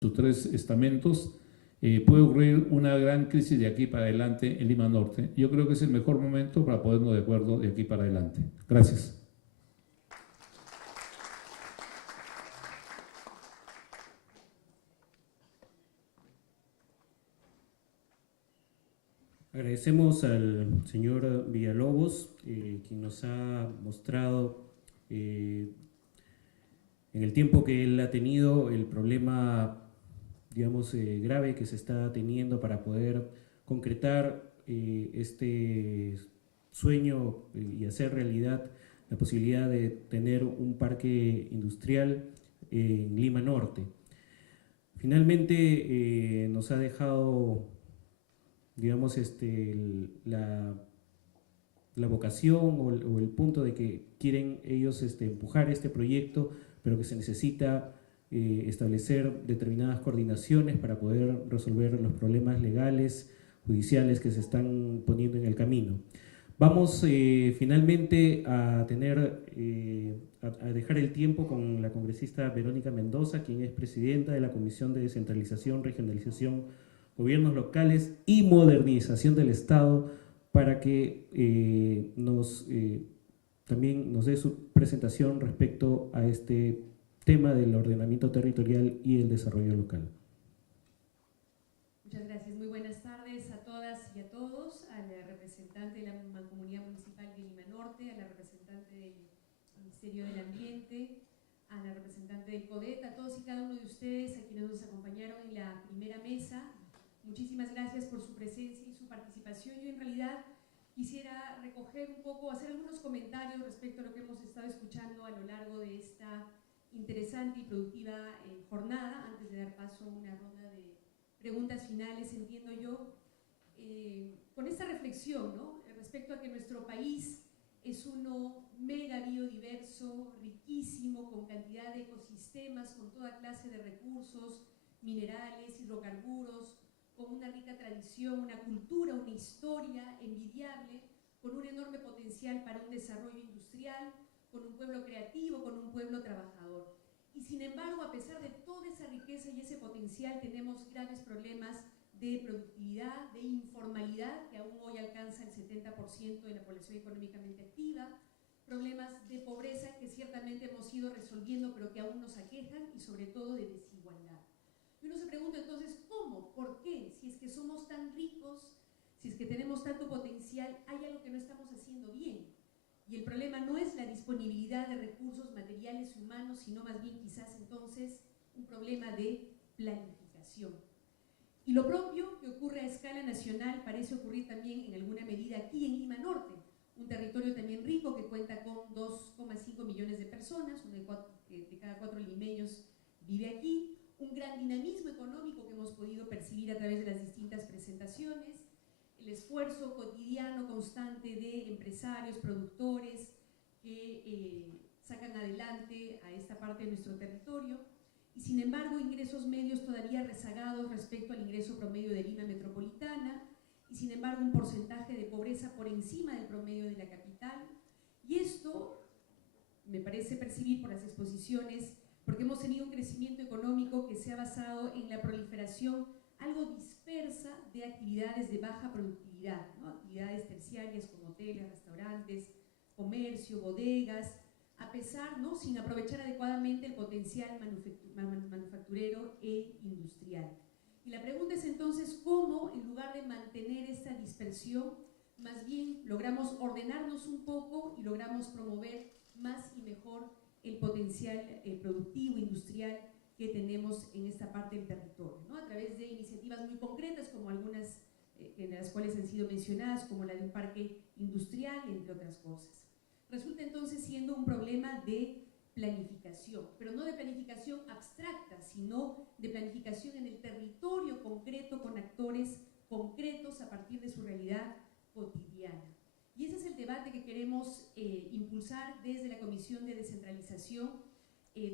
sus tres estamentos, puede ocurrir una gran crisis de aquí para adelante en Lima Norte. Yo creo que es el mejor momento para ponernos de acuerdo de aquí para adelante. Gracias. Agradecemos al señor Villalobos, quien nos ha mostrado en el tiempo que él ha tenido el problema, digamos, grave que se está teniendo para poder concretar este sueño y hacer realidad la posibilidad de tener un parque industrial en Lima Norte. Finalmente nos ha dejado, digamos, la vocación o el punto de que quieren ellos empujar este proyecto, pero que se necesita establecer determinadas coordinaciones para poder resolver los problemas legales, judiciales que se están poniendo en el camino. Vamos finalmente a a dejar el tiempo con la congresista Verónica Mendoza, quien es presidenta de la Comisión de Descentralización, Regionalización, Gobiernos Locales y Modernización del Estado, para que también nos dé su presentación respecto a este tema del ordenamiento territorial y el desarrollo local. Muchas gracias. Muy buenas tardes a todas y a todos, a la representante de la Mancomunidad Municipal de Lima Norte, a la representante del Ministerio del Ambiente, a la representante del CODET, a todos y cada uno de ustedes, a quienes nos acompañaron en la primera mesa. Muchísimas gracias por su presencia y su participación. Yo en realidad quisiera recoger un poco, hacer algunos comentarios respecto a lo que hemos estado escuchando a lo largo de esta interesante y productiva jornada, antes de dar paso a una ronda de preguntas finales, entiendo yo, con esta reflexión, ¿no?, respecto a que nuestro país es uno mega biodiverso, riquísimo, con cantidad de ecosistemas, con toda clase de recursos, minerales, hidrocarburos, con una rica tradición, una cultura, una historia envidiable, con un enorme potencial para un desarrollo industrial, con un pueblo creativo, con un pueblo trabajador. Y sin embargo, a pesar de toda esa riqueza y ese potencial, tenemos graves problemas de productividad, de informalidad, que aún hoy alcanza el 70% de la población económicamente activa, problemas de pobreza que ciertamente hemos ido resolviendo, pero que aún nos aquejan, y sobre todo de desigualdad. Y uno se pregunta entonces, ¿cómo? ¿Por qué? Si es que somos tan ricos, si es que tenemos tanto potencial, hay algo que no estamos haciendo bien. Y el problema no es la disponibilidad de recursos materiales y humanos, sino más bien quizás entonces un problema de planificación. Y lo propio que ocurre a escala nacional parece ocurrir también en alguna medida aquí en Lima Norte, un territorio también rico que cuenta con 2,5 millones de personas, uno de cada 4 limeños vive aquí, un gran dinamismo económico que hemos podido percibir a través de las distintas presentaciones, el esfuerzo cotidiano constante de empresarios, productores que sacan adelante a esta parte de nuestro territorio, y sin embargo ingresos medios todavía rezagados respecto al ingreso promedio de Lima metropolitana, y sin embargo un porcentaje de pobreza por encima del promedio de la capital. Y esto me parece percibir por las exposiciones, porque hemos tenido un crecimiento económico que se ha basado en la proliferación algo dispersa de actividades de baja productividad, ¿no?, actividades terciarias como hoteles, restaurantes, comercio, bodegas, a pesar, ¿no?, sin aprovechar adecuadamente el potencial manufacturero e industrial. Y la pregunta es entonces, ¿cómo, en lugar de mantener esta dispersión, más bien logramos ordenarnos un poco y logramos promover más y mejor el potencial productivo, industrial que tenemos en esta parte del territorio, ¿no?, a través de iniciativas muy concretas como algunas de las cuales han sido mencionadas, como la de un parque industrial, entre otras cosas. Resulta entonces siendo un problema de planificación, pero no de planificación abstracta, sino de planificación en el territorio concreto, con actores concretos a partir de su realidad cotidiana. Y ese es el debate que queremos impulsar desde la Comisión de Descentralización,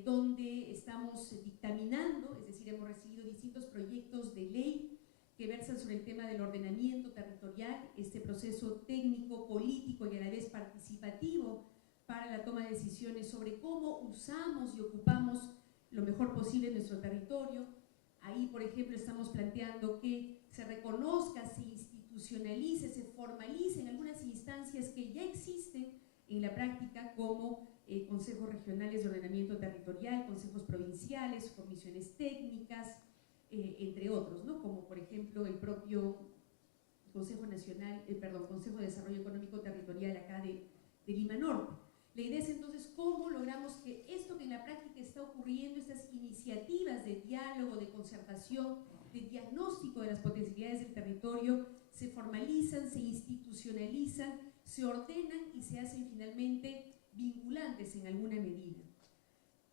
donde estamos dictaminando, es decir, hemos recibido distintos proyectos de ley que versan sobre el tema del ordenamiento territorial, este proceso técnico, político y a la vez participativo para la toma de decisiones sobre cómo usamos y ocupamos lo mejor posible nuestro territorio. Ahí, por ejemplo, estamos planteando que se reconozca, se institucionalice, se formalice en algunas instancias que ya existen en la práctica, como consejos regionales de ordenamiento territorial, consejos provinciales, comisiones técnicas, entre otros, ¿no? Como por ejemplo el propio Consejo Consejo de Desarrollo Económico Territorial acá de Lima Norte. La idea es entonces cómo logramos que esto que en la práctica está ocurriendo, estas iniciativas de diálogo, de concertación, de diagnóstico de las potencialidades del territorio, se formalizan, se institucionalizan, se ordenan y se hacen finalmente vinculantes en alguna medida.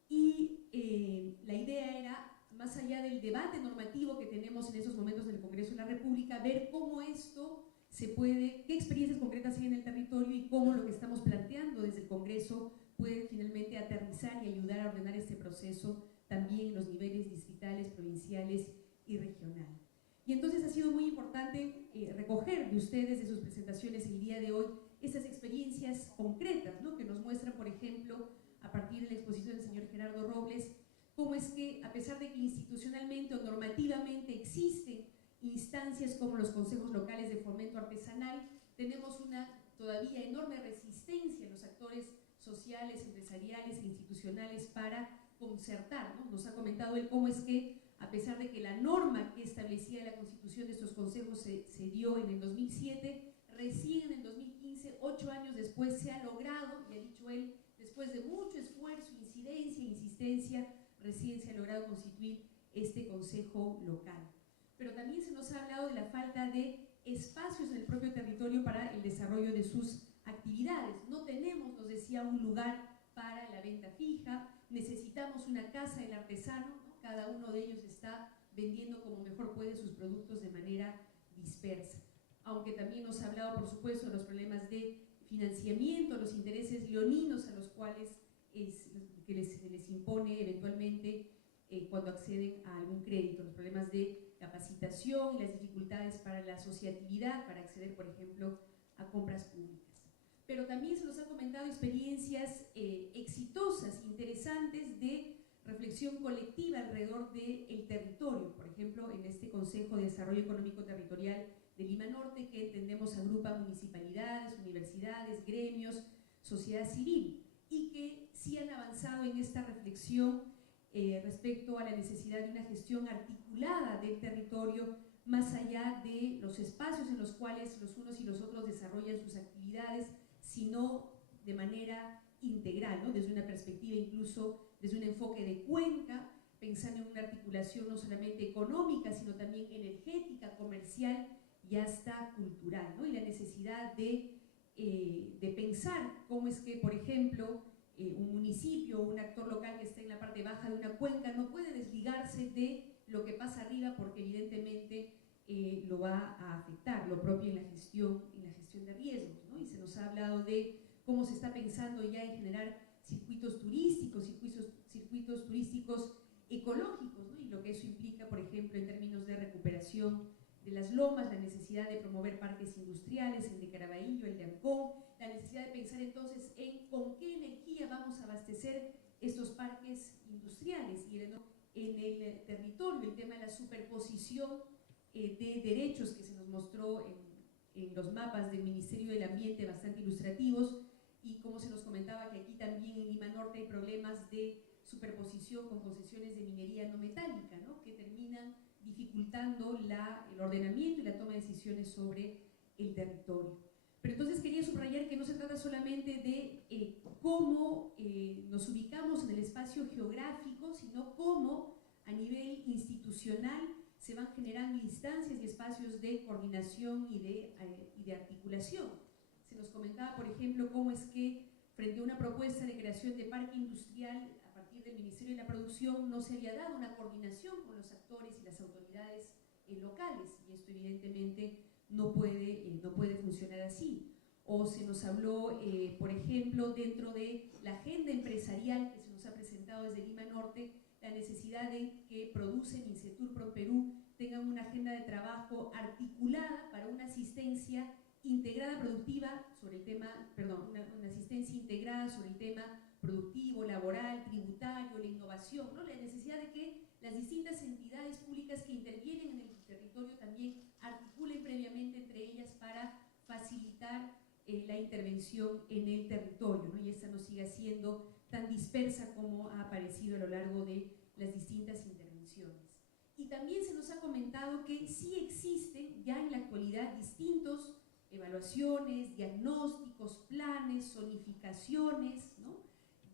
Y la idea era, más allá del debate normativo que tenemos en esos momentos en el Congreso de la República, ver cómo esto se puede, qué experiencias concretas hay en el territorio y cómo lo que estamos planteando desde el Congreso puede finalmente aterrizar y ayudar a ordenar este proceso también en los niveles distritales, provinciales y regionales. Y entonces ha sido muy importante recoger de ustedes, de sus presentaciones el día de hoy, estas experiencias concretas, ¿no? Que nos muestran, por ejemplo, a partir de la exposición del señor Gerardo Robles, cómo es que, a pesar de que institucionalmente o normativamente existen instancias como los consejos locales de fomento artesanal, tenemos una todavía enorme resistencia en los actores sociales, empresariales e institucionales para concertar, ¿no? Nos ha comentado él cómo es que, a pesar de que la norma que establecía la constitución de estos consejos se dio en el 2007, recién en el 2015, 8 años después, se ha logrado, y ha dicho él, después de mucho esfuerzo, incidencia e insistencia, recién se ha logrado constituir este consejo local. Pero también se nos ha hablado de la falta de espacios en el propio territorio para el desarrollo de sus actividades. No tenemos, nos decía, un lugar para la venta fija, necesitamos una casa del artesano, ¿no? Cada uno de ellos está vendiendo como mejor puede sus productos de manera dispersa. Aunque también nos ha hablado, por supuesto, de los problemas de financiamiento, los intereses leoninos a los cuales se les impone eventualmente cuando acceden a algún crédito, los problemas de capacitación y las dificultades para la asociatividad, para acceder, por ejemplo, a compras públicas. Pero también se nos han comentado experiencias exitosas, interesantes de reflexión colectiva alrededor del territorio, por ejemplo, en este Consejo de Desarrollo Económico Territorial de Lima Norte, que entendemos agrupa municipalidades, universidades, gremios, sociedad civil, y que sí han avanzado en esta reflexión respecto a la necesidad de una gestión articulada del territorio, más allá de los espacios en los cuales los unos y los otros desarrollan sus actividades, sino de manera integral, ¿no? Desde una perspectiva incluso, desde un enfoque de cuenca, pensando en una articulación no solamente económica, sino también energética, comercial y hasta cultural, ¿no? Y la necesidad de pensar cómo es que, por ejemplo, un municipio o un actor local que esté en la parte baja de una cuenca no puede desligarse de lo que pasa arriba, porque evidentemente lo va a afectar, lo propio en la gestión de riesgos, ¿no? Y se nos ha hablado de cómo se está pensando ya en generar circuitos turísticos ecológicos, ¿no? Y lo que eso implica, por ejemplo, en términos de recuperación de las lomas, la necesidad de promover parques industriales, el de Caraballo, el de Ancón, la necesidad de pensar entonces en con qué energía vamos a abastecer estos parques industriales, y en el territorio, el tema de la superposición de derechos que se nos mostró en los mapas del Ministerio del Ambiente, bastante ilustrativos, y como se nos comentaba que aquí también en Lima Norte hay problemas de superposición con concesiones de minería no metálica, ¿no? Que terminan dificultando el ordenamiento y la toma de decisiones sobre el territorio. Pero entonces quería subrayar que no se trata solamente de cómo nos ubicamos en el espacio geográfico, sino cómo a nivel institucional se van generando instancias y espacios de coordinación y de articulación. Se nos comentaba, por ejemplo, cómo es que frente a una propuesta de creación de parque industrial a partir del Ministerio de la Producción no se había dado una coordinación con los actores y las autoridades locales, y esto evidentemente no puede funcionar así. O se nos habló, por ejemplo, dentro de la agenda empresarial que se nos ha presentado desde Lima Norte, la necesidad de que Producen, Incetur, ProPerú tengan una agenda de trabajo articulada para una asistencia integrada productiva sobre el tema, una asistencia integrada sobre el tema productivo, laboral, tributario, la innovación, ¿no? La necesidad de que las distintas entidades públicas intervención en el territorio, ¿no? Y esta no siga siendo tan dispersa como ha aparecido a lo largo de las distintas intervenciones. Y también se nos ha comentado que sí existen ya en la actualidad distintos evaluaciones, diagnósticos, planes, zonificaciones, ¿no?,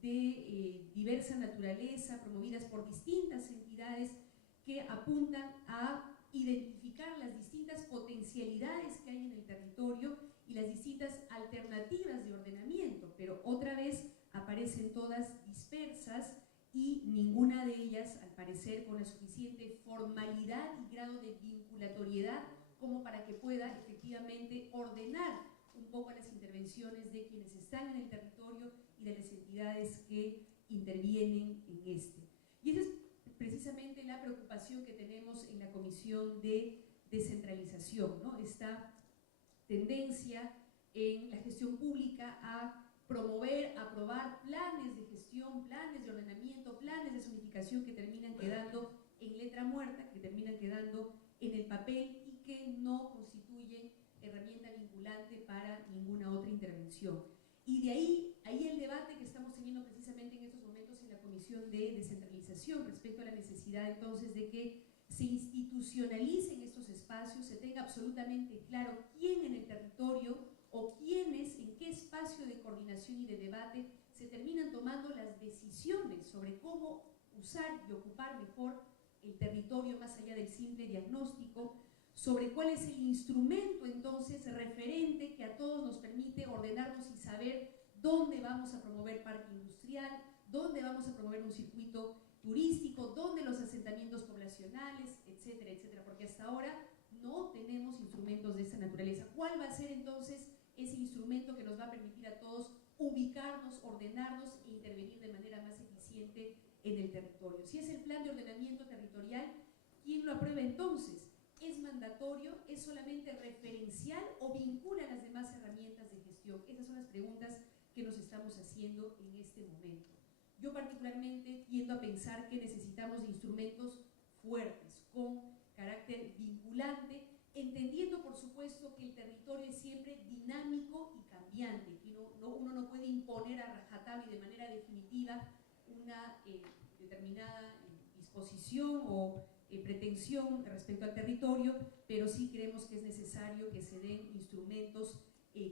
de diversa naturaleza, promovidas por distintas entidades que apuntan a identificar las distintas potencialidades que hay en el territorio y las distintas alternativas de ordenamiento, pero otra vez aparecen todas dispersas y ninguna de ellas, al parecer, con la suficiente formalidad y grado de vinculatoriedad como para que pueda efectivamente ordenar un poco las intervenciones de quienes están en el territorio y de las entidades que intervienen en este. Y esa es precisamente la preocupación que tenemos en la Comisión de Descentralización, ¿no? Esta tendencia en la gestión pública a promover, aprobar planes de gestión, planes de ordenamiento, planes de zonificación que terminan quedando en letra muerta, que terminan quedando en el papel y que no constituyen herramienta vinculante para ninguna otra intervención. Y de ahí el debate que estamos teniendo precisamente en estos momentos en la Comisión de Descentralización respecto a la necesidad entonces de que se institucionalicen estos espacios, se tenga absolutamente claro quién en el territorio o quiénes, en qué espacio de coordinación y de debate se terminan tomando las decisiones sobre cómo usar y ocupar mejor el territorio más allá del simple diagnóstico, sobre cuál es el instrumento entonces referente que a todos nos permite ordenarnos y saber dónde vamos a promover parque industrial, dónde vamos a promover un circuito turístico, dónde los asentamientos poblacionales, etcétera, etcétera, porque hasta ahora no tenemos instrumentos de esta naturaleza. ¿Cuál va a ser entonces ese instrumento que nos va a permitir a todos ubicarnos, ordenarnos e intervenir de manera más eficiente en el territorio? Si es el plan de ordenamiento territorial, ¿quién lo aprueba entonces? ¿Es mandatorio? ¿Es solamente referencial o vincula las demás herramientas de gestión? Esas son las preguntas que nos estamos haciendo en este momento. Yo particularmente tiendo a pensar que necesitamos de instrumentos fuertes, con carácter vinculante, entendiendo por supuesto que el territorio es siempre dinámico y cambiante, que uno no puede imponer a rajatabla y de manera definitiva una determinada disposición o pretensión respecto al territorio, pero sí creemos que es necesario que se den instrumentos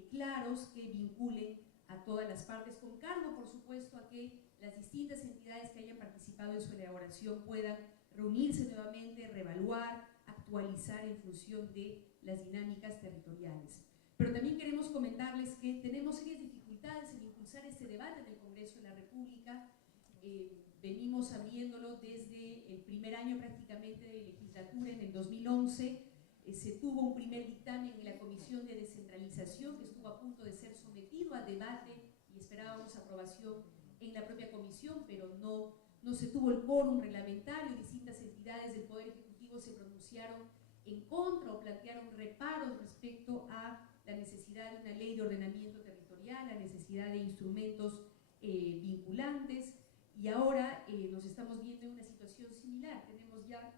claros que vinculen a todas las partes, con cargo por supuesto a que las distintas entidades que hayan participado en su elaboración puedan reunirse nuevamente, reevaluar, actualizar en función de las dinámicas territoriales. Pero también queremos comentarles que tenemos serias dificultades en impulsar este debate en el Congreso de la República. Venimos abriéndolo desde el primer año prácticamente de legislatura, en el 2011. Se tuvo un primer dictamen en la Comisión de Descentralización que estuvo a punto de ser sometido a debate y esperábamos aprobación en la propia comisión, pero no se tuvo el quórum reglamentario. Distintas entidades del Poder Ejecutivo se pronunciaron en contra o plantearon reparos respecto a la necesidad de una ley de ordenamiento territorial, la necesidad de instrumentos vinculantes, y ahora nos estamos viendo en una situación similar. Tenemos ya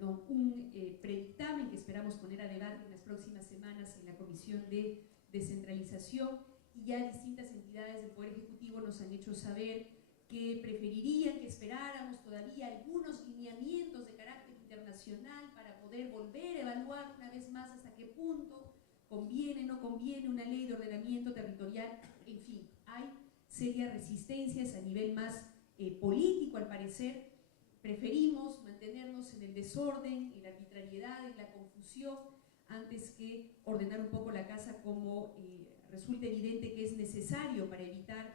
un predictamen que esperamos poner a debate en las próximas semanas en la Comisión de Descentralización, y ya distintas entidades del Poder Ejecutivo nos han hecho saber que preferirían que esperáramos todavía algunos lineamientos de carácter internacional para poder volver a evaluar una vez más hasta qué punto conviene, no conviene una ley de ordenamiento territorial. En fin, hay serias resistencias a nivel más político, al parecer. Preferimos mantenernos en el desorden, en la arbitrariedad, en la confusión, antes que ordenar un poco la casa como resulta evidente que es necesario para evitar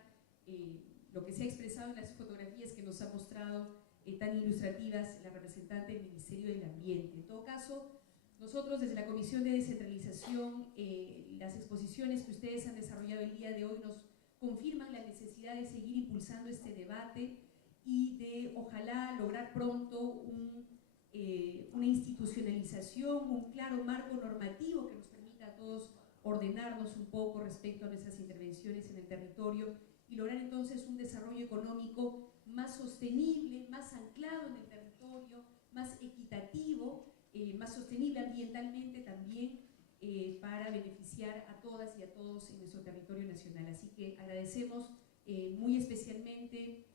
lo que se ha expresado en las fotografías que nos ha mostrado tan ilustrativas la representante del Ministerio del Ambiente. En todo caso, nosotros desde la Comisión de Descentralización, las exposiciones que ustedes han desarrollado el día de hoy nos confirman la necesidad de seguir impulsando este debate y de ojalá lograr pronto una institucionalización, un claro marco normativo que nos permita a todos ordenarnos un poco respecto a nuestras intervenciones en el territorio y lograr entonces un desarrollo económico más sostenible, más anclado en el territorio, más equitativo, más sostenible ambientalmente también, para beneficiar a todas y a todos en nuestro territorio nacional. Así que agradecemos muy especialmente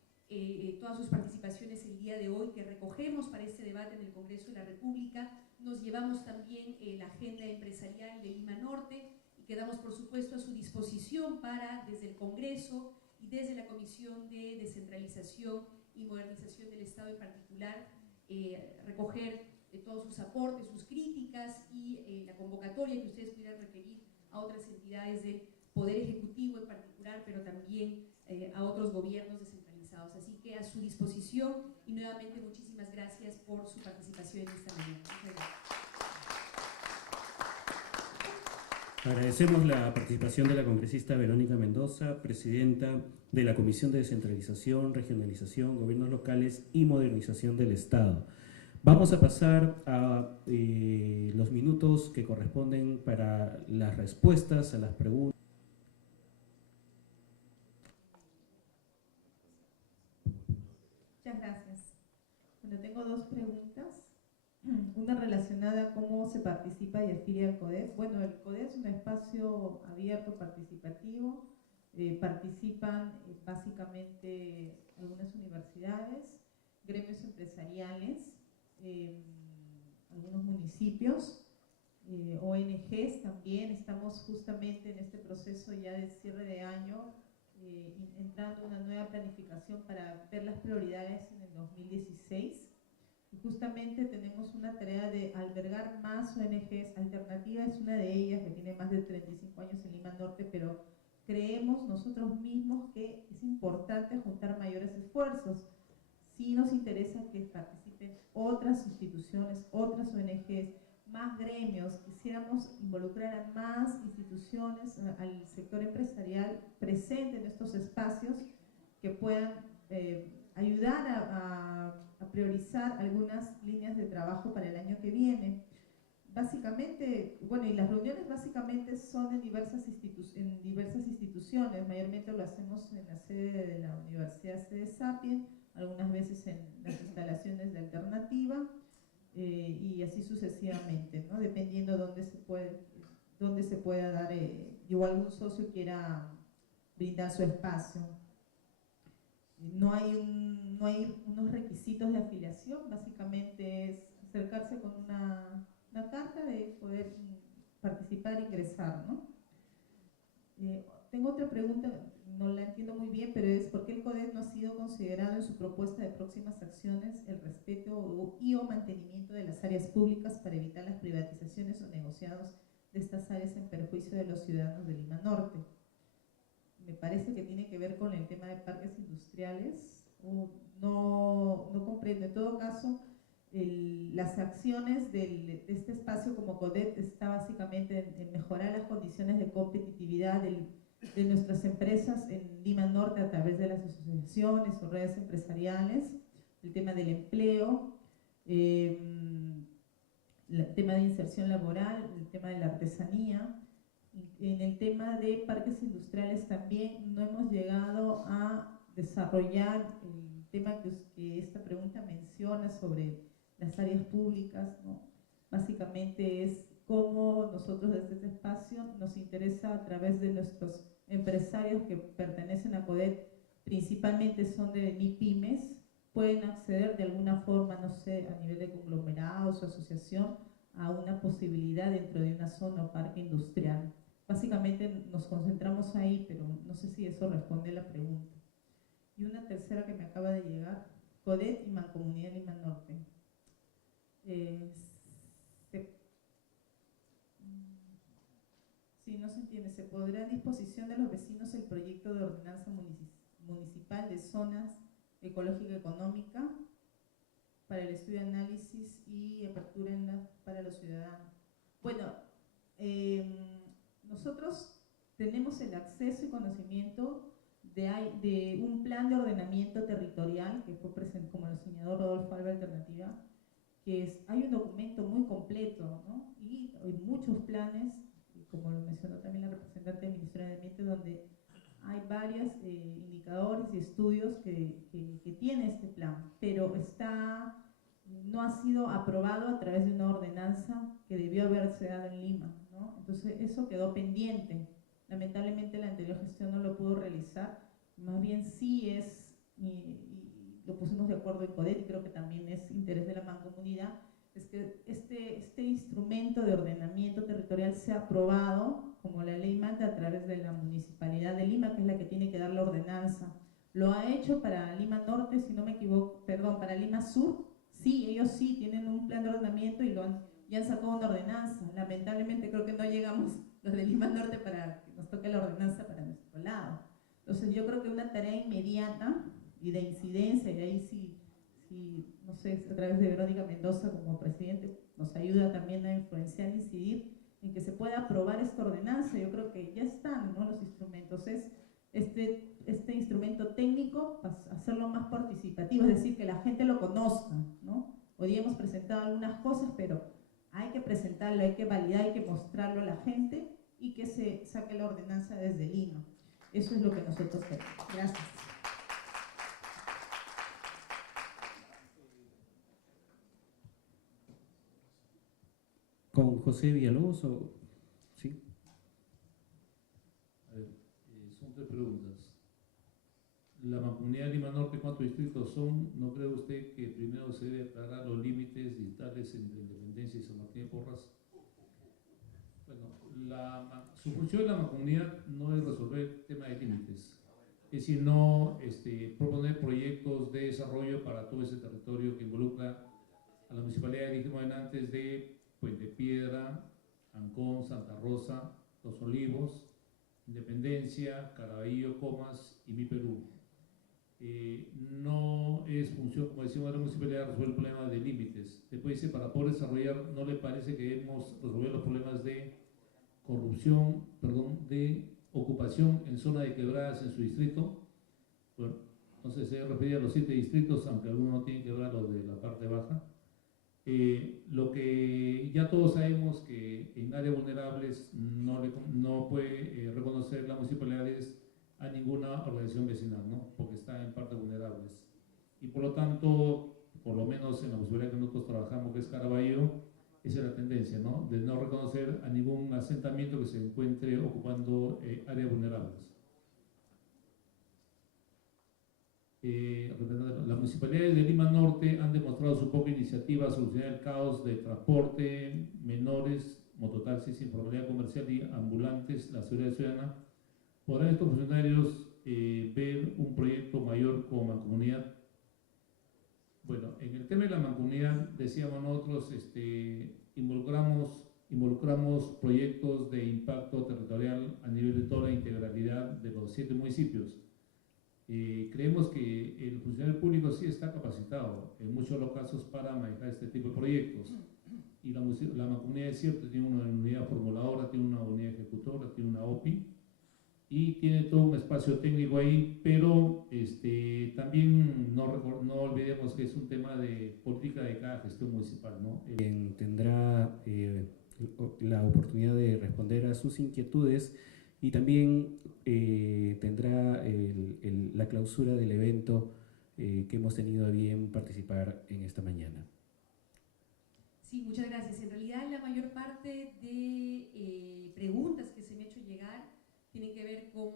todas sus participaciones el día de hoy, que recogemos para este debate en el Congreso de la República. Nos llevamos también la agenda empresarial de Lima Norte y quedamos, por supuesto, a su disposición para, desde el Congreso y desde la Comisión de Descentralización y Modernización del Estado en particular, recoger todos sus aportes, sus críticas y la convocatoria que ustedes pudieran referir a otras entidades del Poder Ejecutivo en particular, pero también a otros gobiernos descentralizados. Así que a su disposición y nuevamente muchísimas gracias por su participación en esta mañana. Muchas gracias. Agradecemos la participación de la congresista Verónica Mendoza, presidenta de la Comisión de Descentralización, Regionalización, Gobiernos Locales y Modernización del Estado. Vamos a pasar a los minutos que corresponden para las respuestas a las preguntas. Muchas gracias. Bueno, tengo dos preguntas. Una relacionada a cómo se participa y afilia al CODES. Bueno, el CODES es un espacio abierto, participativo. Participan básicamente algunas universidades, gremios empresariales, algunos municipios, ONGs también. Estamos justamente en este proceso ya de cierre de año, entrando en una nueva planificación para ver las prioridades en el 2016. Y justamente tenemos una tarea de albergar más ONGs. Alternativa es una de ellas, que tiene más de 35 años en Lima Norte, pero creemos nosotros mismos que es importante juntar mayores esfuerzos. Sí nos interesa que participen otras instituciones, otras ONGs, más gremios. Quisiéramos involucrar a más instituciones, al sector empresarial presente en estos espacios, que puedan ayudar a priorizar algunas líneas de trabajo para el año que viene. Básicamente, bueno, y las reuniones básicamente son en diversas instituciones. Mayormente lo hacemos en la sede de la Universidad Sede Sapien, algunas veces en las instalaciones de Alternativa, y así sucesivamente, ¿no? Dependiendo dónde se pueda dar, o algún socio quiera brindar su espacio. No hay unos requisitos de afiliación, básicamente es acercarse con una carta de poder participar e ingresar, ¿no? Tengo otra pregunta, no la entiendo muy bien, pero es ¿por qué el CODES no ha sido considerado en su propuesta de próximas acciones el respeto y o mantenimiento de las áreas públicas para evitar las privatizaciones o negociados de estas áreas en perjuicio de los ciudadanos de Lima Norte? Me parece que tiene que ver con el tema de parques industriales. No comprendo. En todo caso, las acciones de este espacio como CODET está básicamente en mejorar las condiciones de competitividad de nuestras empresas en Lima Norte a través de las asociaciones o redes empresariales, el tema del empleo, el tema de inserción laboral, el tema de la artesanía. En el tema de parques industriales también no hemos llegado a desarrollar el tema que esta pregunta menciona sobre las áreas públicas, ¿no? Básicamente es cómo nosotros desde este espacio nos interesa a través de nuestros empresarios que pertenecen a CODET, principalmente son de MIPYMES, pueden acceder de alguna forma, no sé, a nivel de conglomerados o asociación, a una posibilidad dentro de una zona o parque industrial. Básicamente nos concentramos ahí, pero no sé si eso responde a la pregunta. Y una tercera que me acaba de llegar, CODET y Mancomunidad Lima Norte. Sí, no se entiende. ¿Se podrá a disposición de los vecinos el proyecto de ordenanza municipal de zonas ecológica económica para el estudio, análisis y apertura para los ciudadanos? Bueno, nosotros tenemos el acceso y conocimiento de un plan de ordenamiento territorial que fue presentado, como lo señaló Rodolfo Alba Alternativa, que hay un documento muy completo, ¿no? Y hay muchos planes, como lo mencionó también la representante del Ministerio de Ambiente, donde hay varios indicadores y estudios que tiene este plan, pero no ha sido aprobado a través de una ordenanza que debió haberse dado en Lima, ¿no? Entonces eso quedó pendiente. Lamentablemente la anterior gestión no lo pudo realizar, más bien sí es, y lo pusimos de acuerdo en CODET, y creo que también es interés de la mancomunidad, es que este instrumento de ordenamiento territorial sea aprobado, como la ley manda, a través de la Municipalidad de Lima, que es la que tiene que dar la ordenanza. Lo ha hecho para Lima Norte, si no me equivoco, perdón, para Lima Sur, sí, ellos sí tienen un plan de ordenamiento y ya han sacado una ordenanza. Lamentablemente creo que no llegamos los de Lima Norte para que nos toque la ordenanza para nuestro lado. Entonces yo creo que una tarea inmediata y de incidencia, y ahí sí, no sé, a través de Verónica Mendoza como presidente, nos ayuda también a influenciar e incidir en que se pueda aprobar esta ordenanza. Yo creo que ya están, ¿no?, los instrumentos. Es este instrumento técnico, hacerlo más participativo, es decir, que la gente lo conozca, ¿no? Hoy hemos presentado algunas cosas, pero hay que presentarlo, hay que validar, hay que mostrarlo a la gente y que se saque la ordenanza desde Lima. Eso es lo que nosotros queremos. Gracias. ¿Con José Villalobos o...? Sí. A ver, son 3 preguntas. La Mancomunidad de Lima Norte, ¿cuántos distritos son? ¿No cree usted que primero se debe aclarar los límites distales entre Independencia y San Martín de Porras? Bueno, su función de la Mancomunidad no es resolver el tema de límites, es sino proponer proyectos de desarrollo para todo ese territorio que involucra a la municipalidad, dijimos antes, de Puente Piedra, Ancón, Santa Rosa, Los Olivos, Independencia, Caraballo, Comas y Mi Perú. No es función, como decimos, de la municipalidad resolver el problema de límites. Después dice, para poder desarrollar, ¿no le parece que debemos resolver los problemas de corrupción, de ocupación en zona de quebradas en su distrito? Bueno, entonces se refería a los 7 distritos, aunque algunos no tienen quebradas, los de la parte baja. Lo que ya todos sabemos que en áreas vulnerables no puede reconocer las municipalidades a ninguna organización vecinal, ¿no?, porque está en partes vulnerables. Y por lo tanto, por lo menos en la municipalidad que nosotros trabajamos, que es Caraballo, esa es la tendencia, ¿no?, de no reconocer a ningún asentamiento que se encuentre ocupando áreas vulnerables. Las municipalidades de Lima Norte han demostrado su poca iniciativa a solucionar el caos de transporte, menores, mototaxis, informalidad comercial y ambulantes, la seguridad ciudadana. ¿Podrán estos funcionarios ver un proyecto mayor como mancomunidad? Bueno, en el tema de la mancomunidad, decíamos nosotros, involucramos proyectos de impacto territorial a nivel de toda la integralidad de los 7 municipios. Creemos que el funcionario público sí está capacitado en muchos de los casos para manejar este tipo de proyectos. Y la mancomunidad, es cierto, tiene una unidad formuladora, tiene una unidad ejecutora, tiene una OPI y tiene todo un espacio técnico ahí, pero también no olvidemos que es un tema de política de cada gestión municipal, ¿no? Tendrá la oportunidad de responder a sus inquietudes y también tendrá la clausura del evento que hemos tenido a bien participar en esta mañana. Sí, muchas gracias. En realidad, la mayor parte de preguntas que se me han hecho llegar tienen que ver con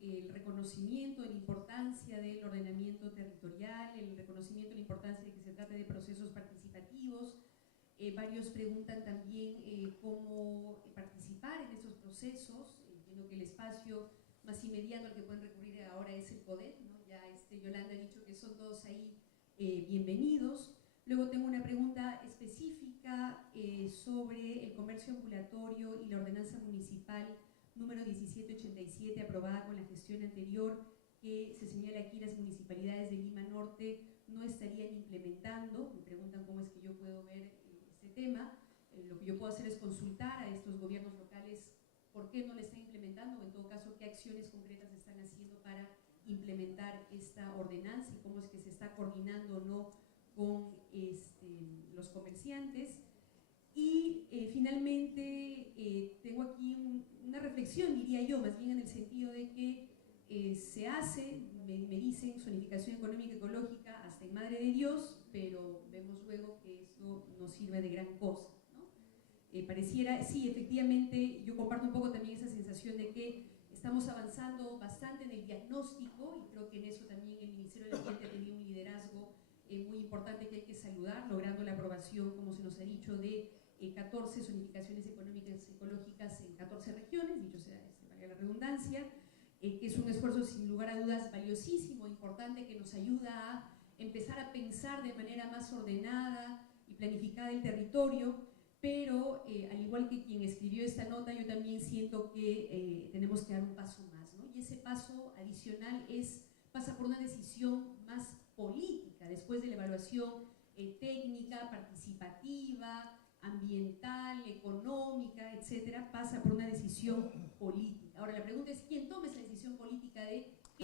el reconocimiento de la importancia del ordenamiento territorial, el reconocimiento de la importancia de que se trate de procesos participativos. Varios preguntan también cómo participar en estos procesos. Entiendo que el espacio más inmediato al que pueden recurrir ahora es el CODET, ¿no? Ya Yolanda ha dicho que son todos ahí bienvenidos. Luego tengo una pregunta específica sobre el comercio ambulatorio y la ordenanza municipal número 1787, aprobada con la gestión anterior, que se señala aquí las municipalidades de Lima Norte no estarían implementando. Me preguntan cómo es que yo puedo ver este tema. Lo que yo puedo hacer es consultar a estos gobiernos locales por qué no la están implementando, o en todo caso qué acciones concretas están haciendo para implementar esta ordenanza y cómo es que se está coordinando o no con los comerciantes. Y finalmente tengo aquí una reflexión, diría yo, más bien en el sentido de que se hace, me dicen, zonificación económica ecológica hasta en Madre de Dios, pero vemos luego que eso no sirve de gran cosa, ¿no? pareciera, sí, efectivamente, yo comparto un poco también esa sensación de que estamos avanzando bastante en el diagnóstico, y creo que en eso también el Ministerio del Ambiente ha tenido un liderazgo muy importante que hay que saludar, logrando la aprobación, como se nos ha dicho, de 14 zonificaciones económicas ecológicas en 14 regiones, dicho sea, valga la redundancia, que es un esfuerzo sin lugar a dudas valiosísimo, importante, que nos ayuda a empezar a pensar de manera más ordenada y planificada el territorio, pero al igual que quien escribió esta nota, yo también siento que tenemos que dar un paso más, ¿no? Y ese paso adicional pasa por una decisión más política, después de la evaluación técnica, participativa, ambiental, económica, etcétera, pasa por una decisión política. Ahora, la pregunta es, ¿quién toma esa decisión política de